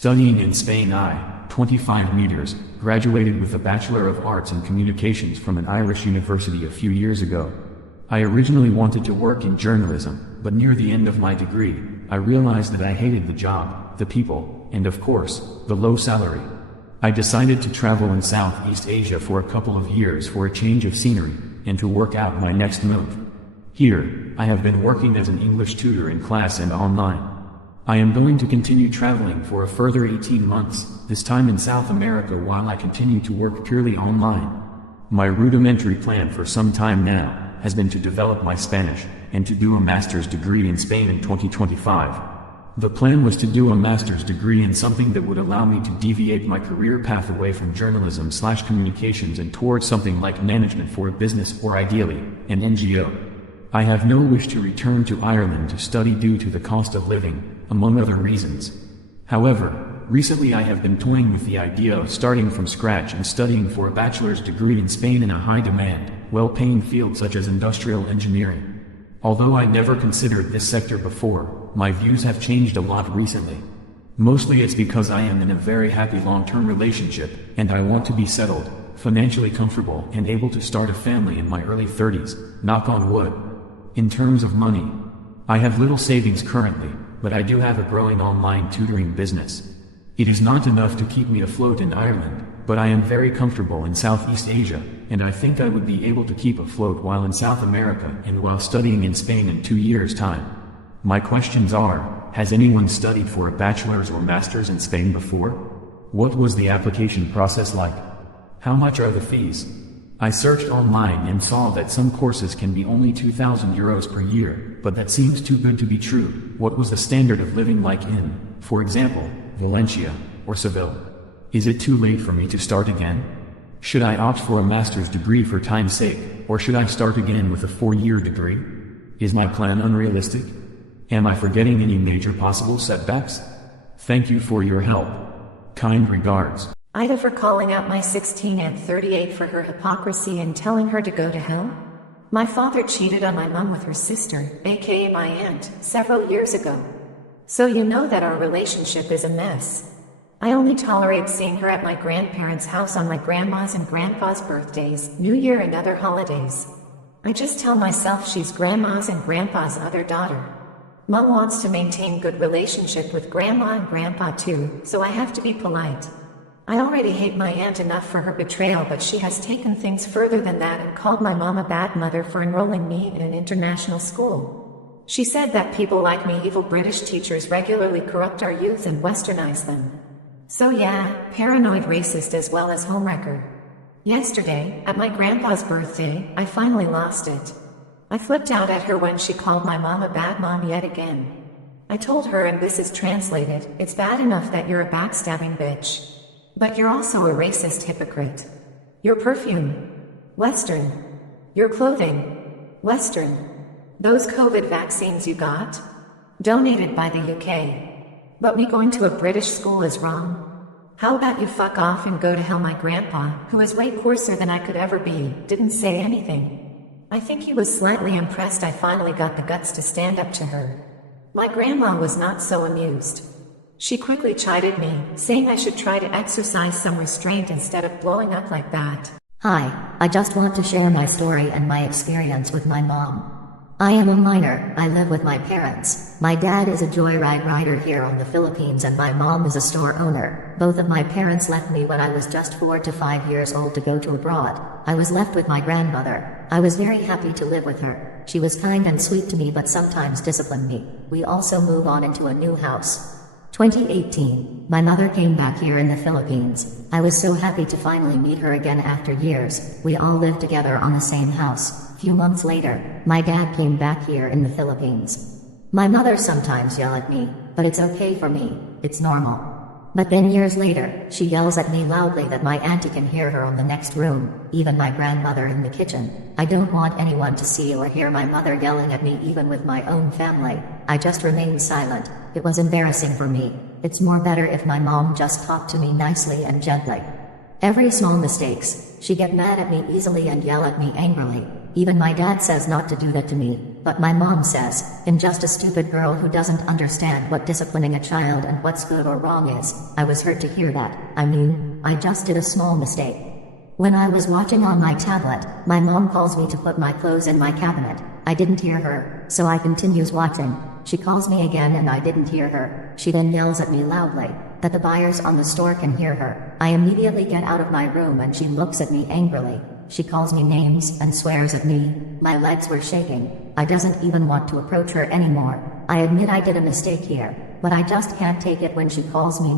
Studying in Spain, 25 meters, graduated with a Bachelor of Arts in Communications from an Irish university a few years ago. I originally wanted to work in journalism, but near the end of my degree, I realized that I hated the job, the people, and of course, the low salary. I decided to travel in Southeast Asia for a couple of years for a change of scenery, and to work out my next move. Here, I have been working as an English tutor in class and online. I am going to continue traveling for a further 18 months, this time in South America while I continue to work purely online. My rudimentary plan for some time now has been to develop my Spanish, and to do a master's degree in Spain in 2025. The plan was to do a master's degree in something that would allow me to deviate my career path away from journalism/communications and towards something like management for a business or ideally, an NGO. I have no wish to return to Ireland to study due to the cost of living, among other reasons. However, recently I have been toying with the idea of starting from scratch and studying for a bachelor's degree in Spain in a high-demand, well-paying field such as industrial engineering. Although I never considered this sector before, my views have changed a lot recently. Mostly it's because I am in a very happy long-term relationship, and I want to be settled, financially comfortable and able to start a family in my early 30s, knock on wood. In terms of money, I have little savings currently, but I do have a growing online tutoring business. It is not enough to keep me afloat in Ireland, but I am very comfortable in Southeast Asia, and I think I would be able to keep afloat while in South America and while studying in Spain in 2 years' time. My questions are, has anyone studied for a bachelor's or master's in Spain before? What was the application process like? How much are the fees? I searched online and saw that some courses can be only €2,000 per year, but that seems too good to be true. What was the standard of living like in, for example, Valencia or Seville? Is it too late for me to start again? Should I opt for a master's degree for time's sake, or should I start again with a 4-year degree? Is my plan unrealistic? Am I forgetting any major possible setbacks? Thank you for your help. Kind regards. Ida, for calling out my 16 and 38 for her hypocrisy and telling her to go to hell. My father cheated on my mom with her sister, aka my aunt, several years ago. So you know that our relationship is a mess. I only tolerate seeing her at my grandparents' house on my grandma's and grandpa's birthdays, New Year and other holidays. I just tell myself she's grandma's and grandpa's other daughter. Mom wants to maintain good relationship with grandma and grandpa too, so I have to be polite. I already hate my aunt enough for her betrayal, but she has taken things further than that and called my mom a bad mother for enrolling me in an international school. She said that people like me, evil British teachers, regularly corrupt our youth and westernize them. So yeah, paranoid racist as well as homewrecker. Yesterday, at my grandpa's birthday, I finally lost it. I flipped out at her when she called my mom a bad mom yet again. I told her, and this is translated, it's bad enough that you're a backstabbing bitch, but you're also a racist hypocrite. Your perfume, Western. Your clothing, Western. Those COVID vaccines you got? Donated by the UK. But me going to a British school is wrong. How about you fuck off and go to hell? My grandpa, who is way coarser than I could ever be, didn't say anything. I think he was slightly impressed I finally got the guts to stand up to her. My grandma was not so amused. She quickly chided me, saying I should try to exercise some restraint instead of blowing up like that. Hi, I just want to share my story and my experience with my mom. I am a minor. I live with my parents. My dad is a joyride rider here on the Philippines and my mom is a store owner. Both of my parents left me when I was just 4 to 5 years old to go to abroad. I was left with my grandmother. I was very happy to live with her. She was kind and sweet to me but sometimes disciplined me. We also moved on into a new house. 2018, my mother came back here in the Philippines. I was so happy to finally meet her again after years. We all lived together on the same house. Few months later, my dad came back here in the Philippines. My mother sometimes yells at me, but it's okay for me. It's normal. But then years later, she yells at me loudly that my auntie can hear her on the next room, even my grandmother in the kitchen. I don't want anyone to see or hear my mother yelling at me even with my own family. I just remained silent. It was embarrassing for me. It's more better if my mom just talked to me nicely and gently. Every small mistakes, she get mad at me easily and yell at me angrily. Even my dad says not to do that to me. but my mom says, I'm just a stupid girl who doesn't understand what disciplining a child and what's good or wrong is. I was hurt to hear that. I mean, I just did a small mistake. When I was watching on my tablet, my mom calls me to put my clothes in my cabinet. I didn't hear her, so I continues watching. She calls me again and I didn't hear her. She then yells at me loudly that the buyers on the store can hear her. I immediately get out of my room and she looks at me angrily. She calls me names and swears at me. My legs were shaking. I doesn't even want to approach her anymore. I admit I did a mistake here, but I just can't take it when she calls me names.